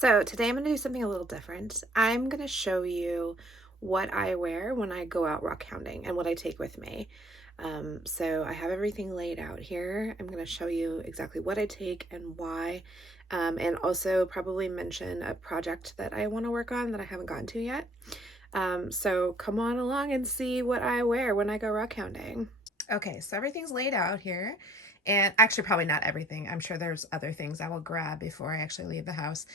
So today I'm going to do something a little different. I'm going to show you what I wear when I go out rock hounding and what I take with me. So I have everything laid out here. I'm going to show you exactly what I take and why, and also probably mention a project that I want to work on that I haven't gotten to yet. So come on along and see what I wear when I go rock hounding. Okay, so everything's laid out here. And actually, probably not everything. I'm sure there's other things I will grab before I actually leave the house.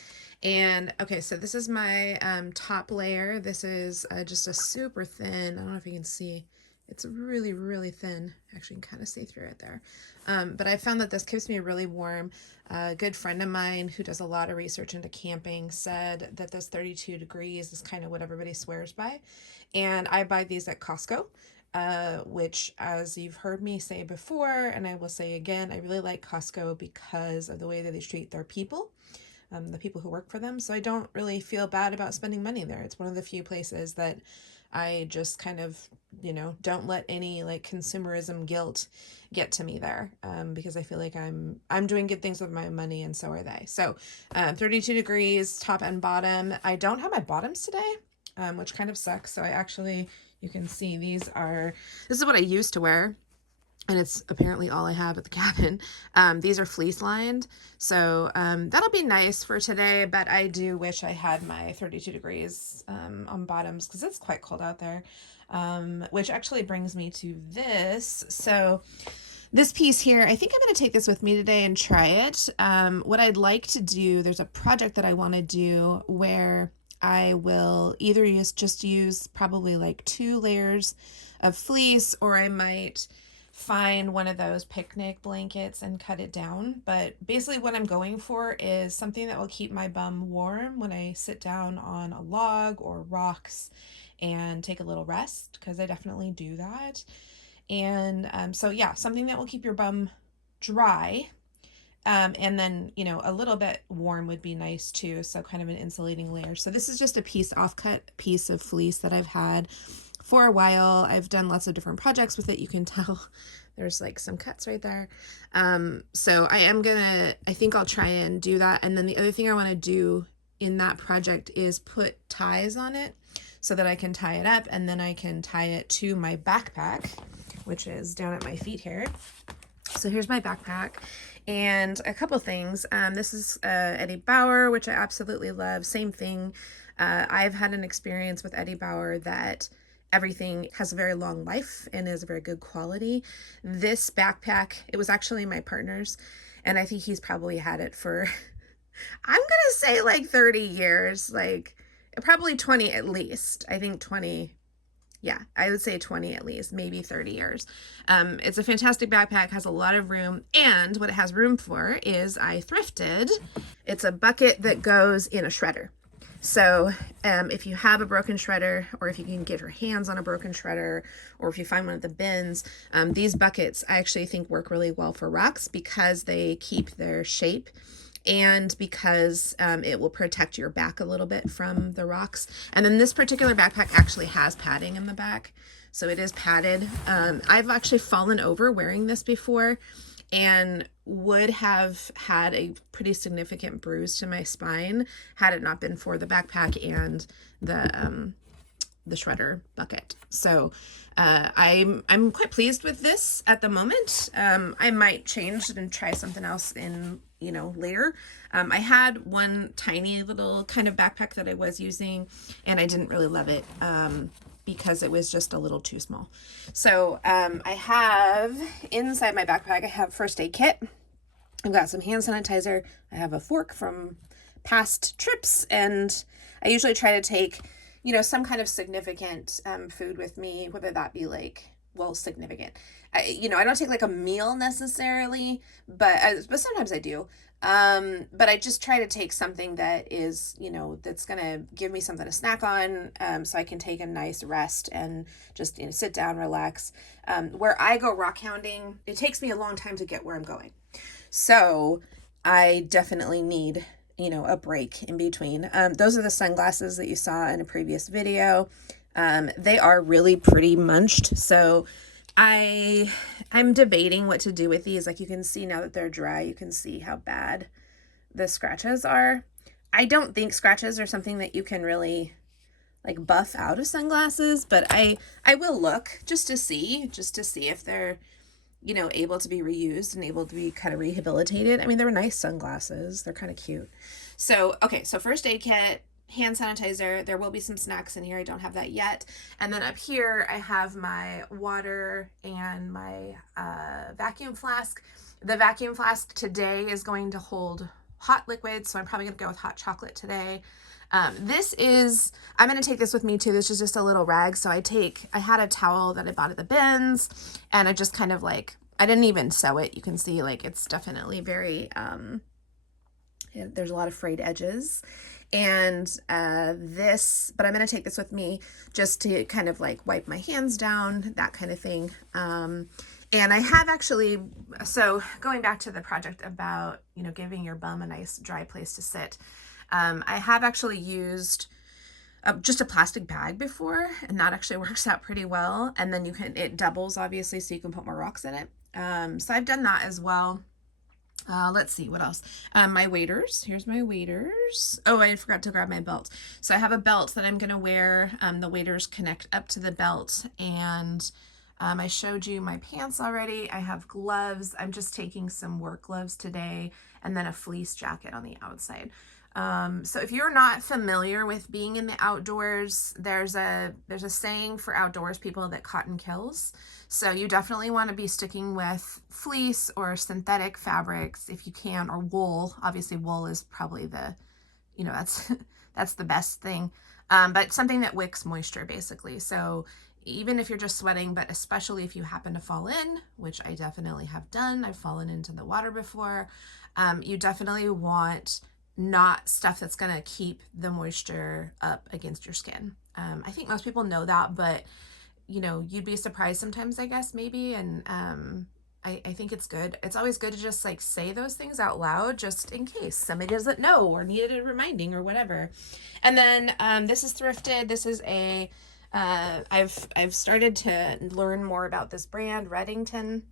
And okay, so this is my top layer. This is just a super thin, I don't know if you can see, it's really, really thin. Actually, you can kind of see through it there. But I found that this keeps me really warm. A good friend of mine who does a lot of research into camping said that this 32 degrees is kind of what everybody swears by. And I buy these at Costco. Which, as you've heard me say before, and I will say again, I really like Costco because of the way that they treat their people, the people who work for them. So I don't really feel bad about spending money there. It's one of the few places that I just kind of, don't let any like consumerism guilt get to me there, because I feel like I'm doing good things with my money, and so are they. So 32 degrees, top and bottom. I don't have my bottoms today, which kind of sucks. So I actually, you can see this is what I used to wear, and it's apparently all I have at the cabin. These are fleece lined, so that'll be nice for today, but I do wish I had my 32 degrees on bottoms because it's quite cold out there, which actually brings me to this. So this piece here, I think I'm going to take this with me today and try it. What I'd like to do, there's a project that I want to do where I will either just use probably like 2 layers of fleece, or I might find one of those picnic blankets and cut it down. But basically what I'm going for is something that will keep my bum warm when I sit down on a log or rocks and take a little rest, because I definitely do that. And so yeah, something that will keep your bum dry. And then, a little bit warm would be nice too. So kind of an insulating layer. So this is just a offcut piece of fleece that I've had for a while. I've done lots of different projects with it. You can tell there's like some cuts right there. So I think I'll try and do that. And then the other thing I want to do in that project is put ties on it so that I can tie it up, and then I can tie it to my backpack, which is down at my feet here. So here's my backpack, and a couple things. This is Eddie Bauer, which I absolutely love. Same thing. I've had an experience with Eddie Bauer that everything has a very long life and is a very good quality. This backpack, it was actually my partner's, and I think he's probably had it for, I'm gonna say like 30 years, like probably 20 at least. I think 20. Yeah, I would say 20 at least, maybe 30 years. It's a fantastic backpack, has a lot of room, and what it has room for is I thrifted. It's a bucket that goes in a shredder. So if you have a broken shredder, or if you can get your hands on a broken shredder, or if you find one at the bins, these buckets I actually think work really well for rocks because they keep their shape, and because it will protect your back a little bit from the rocks. And then this particular backpack actually has padding in the back, so it is padded. I've actually fallen over wearing this before and would have had a pretty significant bruise to my spine had it not been for the backpack and the shredder bucket. So I'm quite pleased with this at the moment. I might change and try something else in later. I had one tiny little kind of backpack that I was using, and I didn't really love it because it was just a little too small. So I have inside my backpack, I have first aid kit. I've got some hand sanitizer. I have a fork from past trips, and I usually try to take some kind of significant food with me, whether that be significant. I don't take like a meal necessarily, but sometimes I do. But I just try to take something that is, that's going to give me something to snack on, so I can take a nice rest and just, sit down, relax. Where I go rock hounding, it takes me a long time to get where I'm going. So I definitely need a break in between. Those are the sunglasses that you saw in a previous video. They are really pretty munched. So I'm debating what to do with these. Like you can see now that they're dry, you can see how bad the scratches are. I don't think scratches are something that you can really like buff out of sunglasses, but I will look just to see if they're, you know, able to be reused and able to be kind of rehabilitated. I mean, they were nice sunglasses. They're kind of cute. So, okay, so first aid kit, hand sanitizer. There will be some snacks in here. I don't have that yet. And then up here, I have my water and my vacuum flask. The vacuum flask today is going to hold hot liquids, so I'm probably going to go with hot chocolate today. I'm going to take this with me too. This is just a little rag. So I had a towel that I bought at the bins, and I just kind of like, I didn't even sew it. You can see like it's definitely very, there's a lot of frayed edges. And but I'm going to take this with me just to kind of like wipe my hands down, that kind of thing. And I have actually, so going back to the project about, you know, giving your bum a nice dry place to sit, I have actually used just a plastic bag before, and that actually works out pretty well. And then it doubles obviously, so you can put more rocks in it. So I've done that as well. Let's see what else. My waders. Here's my waders. Oh, I forgot to grab my belt. So I have a belt that I'm going to wear. The waders connect up to the belt, and I showed you my pants already. I have gloves. I'm just taking some work gloves today, and then a fleece jacket on the outside. So if you're not familiar with being in the outdoors, there's a saying for outdoors people that cotton kills. So you definitely want to be sticking with fleece or synthetic fabrics if you can, or wool. Obviously wool is probably that's that's the best thing. But something that wicks moisture basically. So even if you're just sweating, but especially if you happen to fall in, which I definitely have done, I've fallen into the water before, you definitely want not stuff that's going to keep the moisture up against your skin. I think most people know that, but you know, you'd be surprised sometimes, I guess, maybe. And I think it's good. It's always good to just like say those things out loud just in case somebody doesn't know or needed a reminding or whatever. And then this is thrifted. This is I've started to learn more about this brand, Reddington.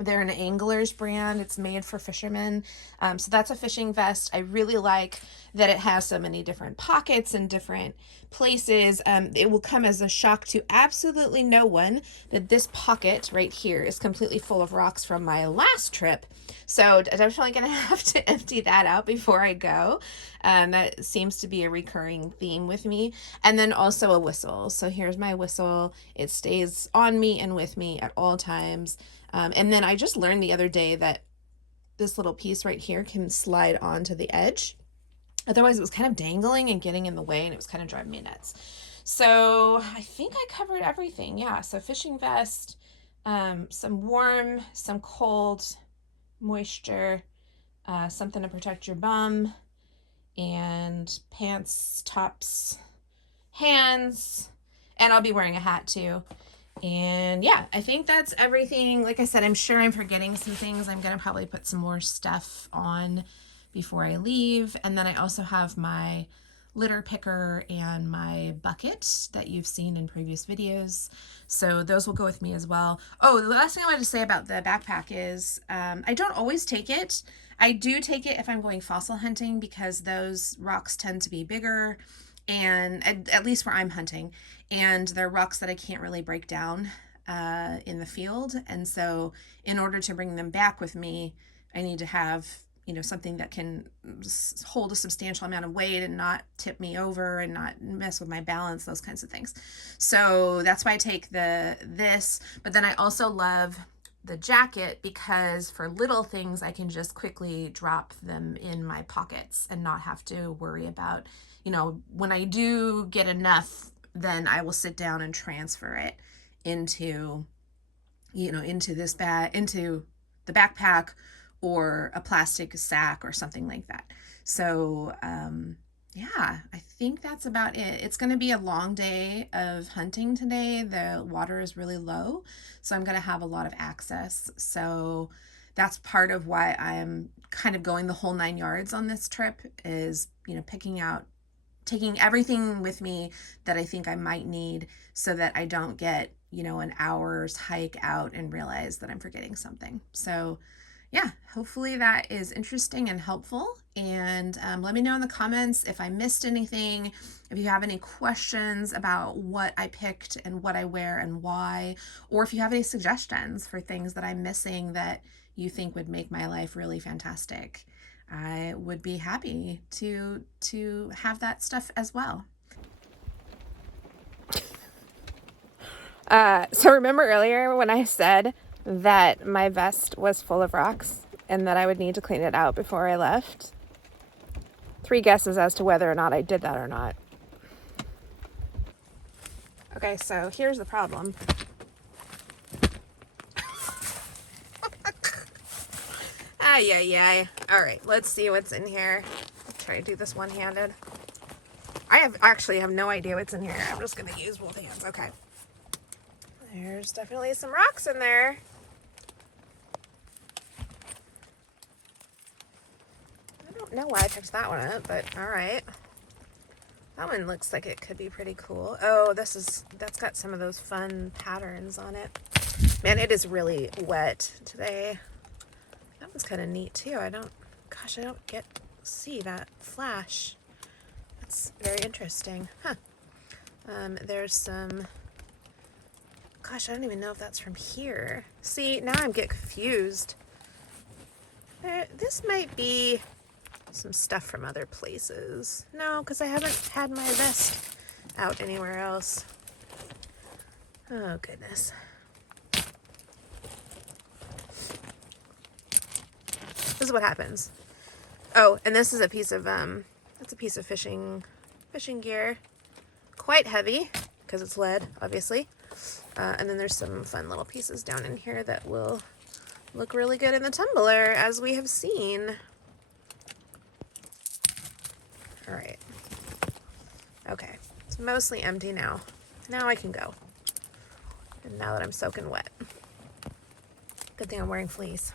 They're an angler's brand. It's made for fishermen. So that's a fishing vest. I really like that it has so many different pockets and different places. It will come as a shock to absolutely no one that this pocket right here is completely full of rocks from my last trip. So I'm definitely going to have to empty that out before I go. That seems to be a recurring theme with me. And then also a whistle. So here's my whistle. It stays on me and with me at all times. And then I just learned the other day that this little piece right here can slide onto the edge. Otherwise, it was kind of dangling and getting in the way, and it was kind of driving me nuts. So I think I covered everything. Yeah, so fishing vest, some warm, some cold, moisture, something to protect your bum, and pants, tops, hands, and I'll be wearing a hat too. And yeah, I think that's everything. Like I said, I'm sure I'm forgetting some things. I'm going to probably put some more stuff on before I leave. And then I also have my litter picker and my bucket that you've seen in previous videos. So those will go with me as well. Oh, the last thing I wanted to say about the backpack is I don't always take it. I do take it if I'm going fossil hunting because those rocks tend to be bigger, and at least where I'm hunting, and they're rocks that I can't really break down in the field. And so in order to bring them back with me, I need to have, you know, something that can hold a substantial amount of weight and not tip me over and not mess with my balance, those kinds of things. So that's why I take this, but then I also love the jacket because for little things I can just quickly drop them in my pockets and not have to worry about, you know, when I do get enough, then I will sit down and transfer it into, you know, into this bag, into the backpack or a plastic sack or something like that. So, yeah, I think that's about it. It's going to be a long day of hunting today. The water is really low, so I'm going to have a lot of access. So that's part of why I'm kind of going the whole 9 yards on this trip is, you know, taking everything with me that I think I might need so that I don't get, you know, an hour's hike out and realize that I'm forgetting something. So yeah, hopefully that is interesting and helpful. And let me know in the comments if I missed anything, if you have any questions about what I picked and what I wear and why, or if you have any suggestions for things that I'm missing that you think would make my life really fantastic. I would be happy to have that stuff as well. So remember earlier when I said that my vest was full of rocks and that I would need to clean it out before I left? 3 guesses as to whether or not I did that or not. Okay, so here's the problem. Ay, ay, ay. All right, let's see what's in here. I'll try to do this one-handed. I actually have no idea what's in here. I'm just gonna use both hands. Okay. There's definitely some rocks in there. I don't know why I picked that one up, but all right. That one looks like it could be pretty cool. Oh, that's got some of those fun patterns on it. Man, it is really wet today. That one's kind of neat too. I don't see that flash. That's very interesting. Huh. There's some, gosh, I don't even know if that's from here. See, now I'm getting confused. This might be some stuff from other places. No, because I haven't had my vest out anywhere else. Oh, goodness. This is what happens. Oh, and this is a piece of, that's a piece of fishing gear. Quite heavy, because it's lead, obviously. And then there's some fun little pieces down in here that will look really good in the tumbler, as we have seen. All right. Okay, it's mostly empty now. Now I can go. And now that I'm soaking wet. Good thing I'm wearing fleece.